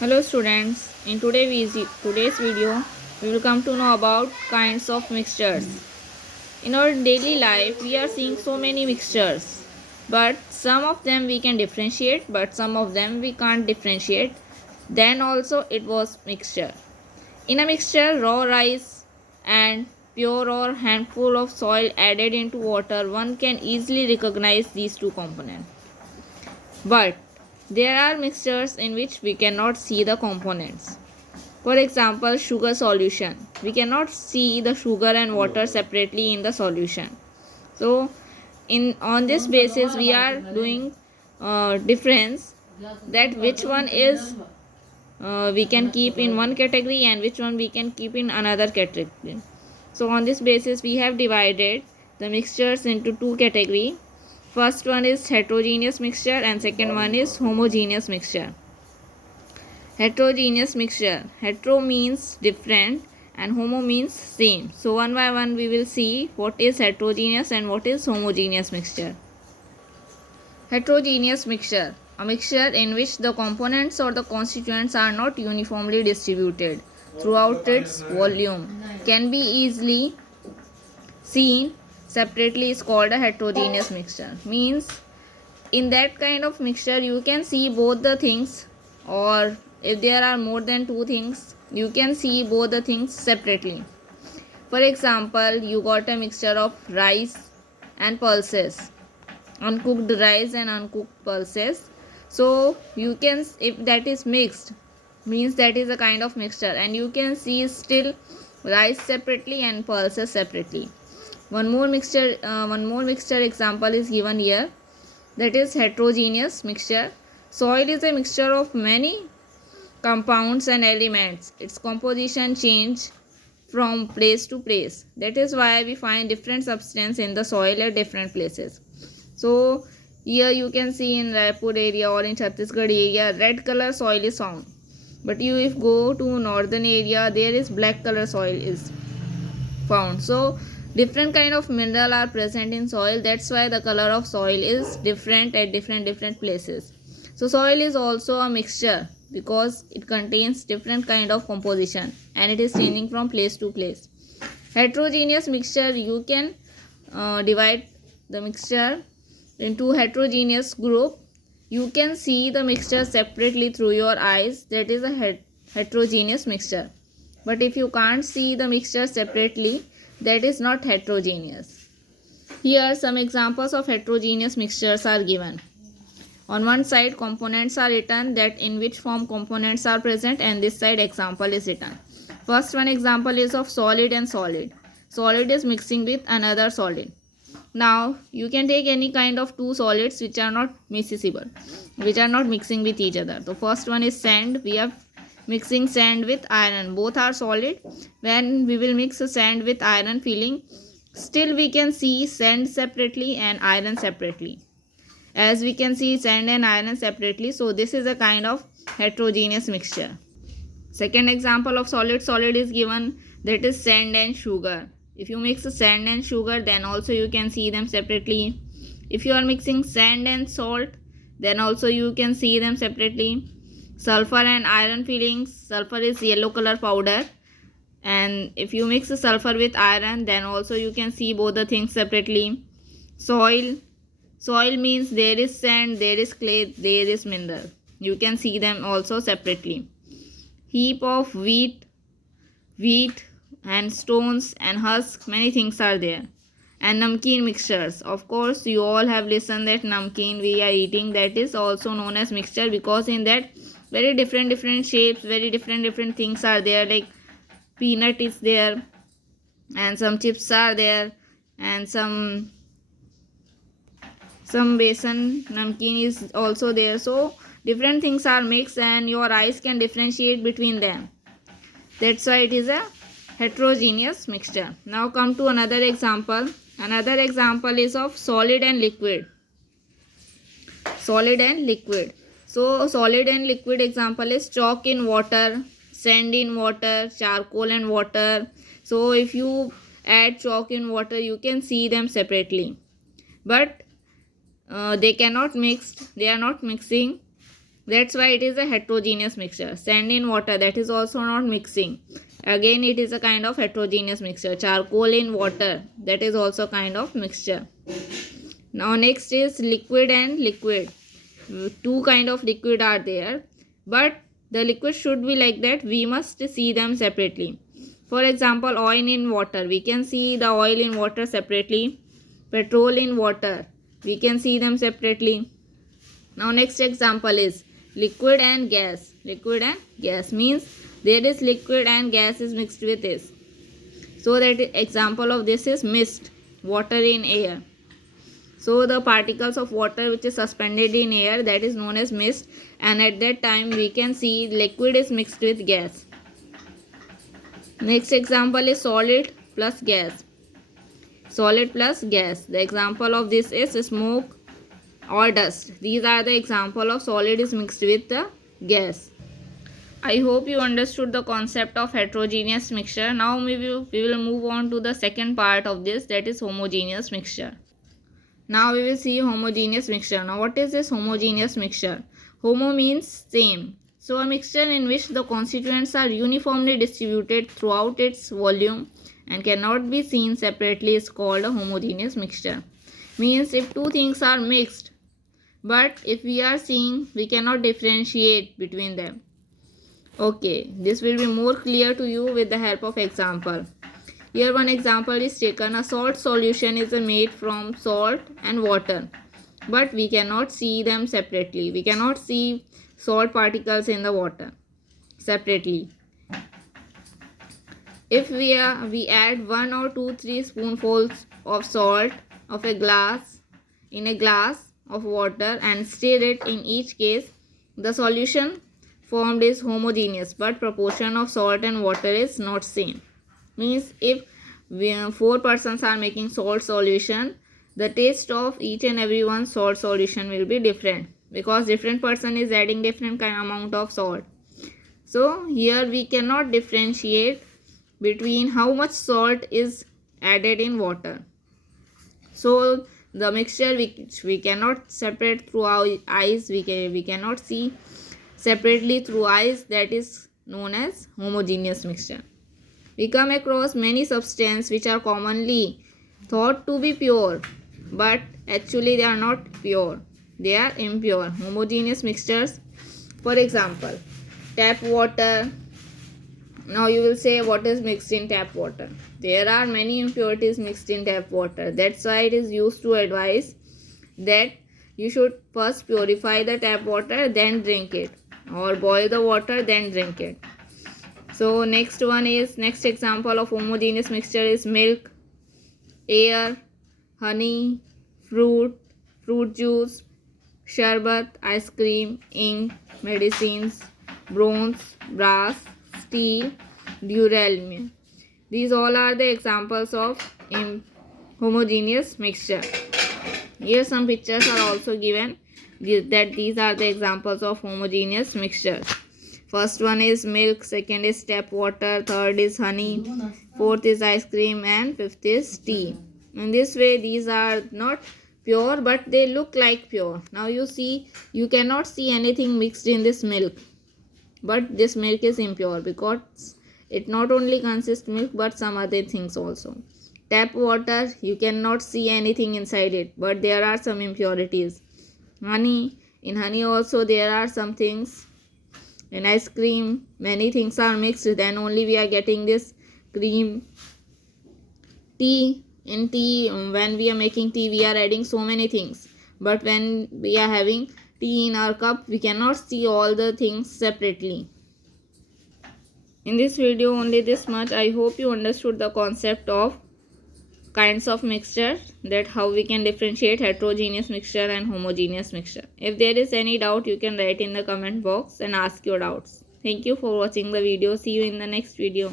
Hello students, in today's video, we will come to know about kinds of mixtures. In our daily life, we are seeing so many mixtures, but some of them we can differentiate, but some of them we can't differentiate. Then also it was mixture. In a mixture, raw rice and pure or handful of soil added into water, one can easily recognize these two components. But there are mixtures in which we cannot see the components. For example, sugar solution. We cannot see the sugar and water separately in the solution. So, in on this basis, we are doing difference that which one is we can keep in one category and which one we can keep in another category. So, on this basis, we have divided the mixtures into two categories. First one is heterogeneous mixture and second one is homogeneous mixture. Heterogeneous mixture. Hetero means different and homo means same. So one by one we will see what is heterogeneous and what is homogeneous mixture. Heterogeneous mixture. A mixture in which the components or the constituents are not uniformly distributed throughout its volume, can be easily seen separately, is called a heterogeneous mixture. Means in that kind of mixture you can see both the things, or if there are more than two things you can see both the things separately. For example, you got a mixture of rice and pulses, uncooked rice and uncooked pulses. So you can, if that is mixed, means that is a kind of mixture, and you can see still rice separately and pulses separately. One more mixture example is given here, that is heterogeneous mixture. Soil is a mixture of many compounds and elements. Its composition change from place to place. That is why we find different substance in the soil at different places. So here you can see in Raipur area or in Chhattisgarh area, red color soil is found. But you if go to northern area, there is black color soil is found. So different kind of mineral are present in soil. That's why the color of soil is different at different places. So soil is also a mixture because it contains different kind of composition and it is changing from place to place. Heterogeneous mixture, you can divide the mixture into heterogeneous group. You can see the mixture separately through your eyes. That is a heterogeneous mixture. But if you can't see the mixture separately, that is not heterogeneous. Here some examples of heterogeneous mixtures are given. On one side components are written, that in which form components are present, and this side example is written. First one example is of solid and solid. Solid is mixing with another solid. Now you can take any kind of two solids which are not miscible, which are not mixing with each other. The first one is sand. We are mixing sand with iron. Both are solid. When we will mix sand with iron filling, still we can see sand separately and iron separately. As we can see sand and iron separately, so this is a kind of heterogeneous mixture. Second example of solid is given, that is sand and sugar. If you mix sand and sugar, then also you can see them separately. If you are mixing sand and salt, then also you can see them separately. Sulfur and iron fillings. Sulfur is yellow color powder, and if you mix sulfur with iron, then also you can see both the things separately. Soil means there is sand, there is clay, there is mineral. You can see them also separately. Heap of wheat and stones and husk, many things are there. And namkeen mixtures. Of course, you all have listened that namkeen we are eating, that is also known as mixture, because in that very different shapes, very different things are there, like peanut is there and some chips are there and some besan namkeen is also there. So different things are mixed and your eyes can differentiate between them. That's why it is a heterogeneous mixture. Now come to another example. Another example is of solid and liquid. Solid and liquid. So solid and liquid example is chalk in water, sand in water, charcoal and water. So if you add chalk in water, you can see them separately. But they cannot mix. They are not mixing That's why it is a heterogeneous mixture. Sand in water, that is also not mixing. Again, it is a kind of heterogeneous mixture. Charcoal in water, that is also kind of mixture. Now next is liquid and liquid. Two kind of liquid are there, but the liquid should be like that. We must see them separately. For example, oil in water, we can see the oil in water separately. Petrol in water, we can see them separately. Now next example is liquid and gas. Liquid and gas means there is liquid and gas is mixed with this. So that example of this is mist, water in air. So the particles of water which is suspended in air, that is known as mist, and at that time we can see liquid is mixed with gas. Next example is solid plus gas. Solid plus gas. The example of this is smoke or dust. These are the example of solid is mixed with the gas. I hope you understood the concept of heterogeneous mixture. Now we will move on to the second part of this, that is homogeneous mixture. Now we will see homogeneous mixture. Now what is this homogeneous mixture? Homo means same. So a mixture in which the constituents are uniformly distributed throughout its volume and cannot be seen separately is called a homogeneous mixture. Means if two things are mixed, but if we are seeing, we cannot differentiate between them. Okay, this will be more clear to you with the help of example. Here one example is taken. A salt solution is made from salt and water, but we cannot see them separately. We cannot see salt particles in the water separately. If we add 1 or 2, 3 spoonfuls of salt of a glass in a glass of water and stir it, in each case the solution formed is homogeneous, but proportion of salt and water is not same. Means if 4 persons are making salt solution, the taste of each and every one salt solution will be different, because different person is adding different kind amount of salt. So here we cannot differentiate between how much salt is added in water. So the mixture which we cannot separate through our eyes, we cannot see separately through eyes, that is known as homogeneous mixture. We come across many substances which are commonly thought to be pure, but actually they are not pure. They are impure. Homogeneous mixtures. For example, tap water. Now you will say, what is mixed in tap water? There are many impurities mixed in tap water. That's why it is used to advise that you should first purify the tap water, then drink it, or boil the water, then drink it. So next example of homogeneous mixture is milk, air, honey, fruit juice, sharbat, ice cream, ink, medicines, bronze, brass, steel, duraluminium. These all are the examples of homogeneous mixture. Here some pictures are also given that these are the examples of homogeneous mixture. First one is milk, second is tap water, third is honey, fourth is ice cream, and fifth is tea. In this way these are not pure, but they look like pure. Now you see, you cannot see anything mixed in this milk, but this milk is impure because it not only consists milk but some other things also. Tap water, you cannot see anything inside it, but there are some impurities. Honey, in honey also there are some things. In ice cream, many things are mixed, then only we are getting this cream. Tea, in tea, when we are making tea, we are adding so many things, but when we are having tea in our cup, we cannot see all the things separately. In this video only this much. I hope you understood the concept of kinds of mixture, that how we can differentiate heterogeneous mixture and homogeneous mixture. If there is any doubt, you can write in the comment box and ask your doubts. Thank you for watching the video. See you in the next video.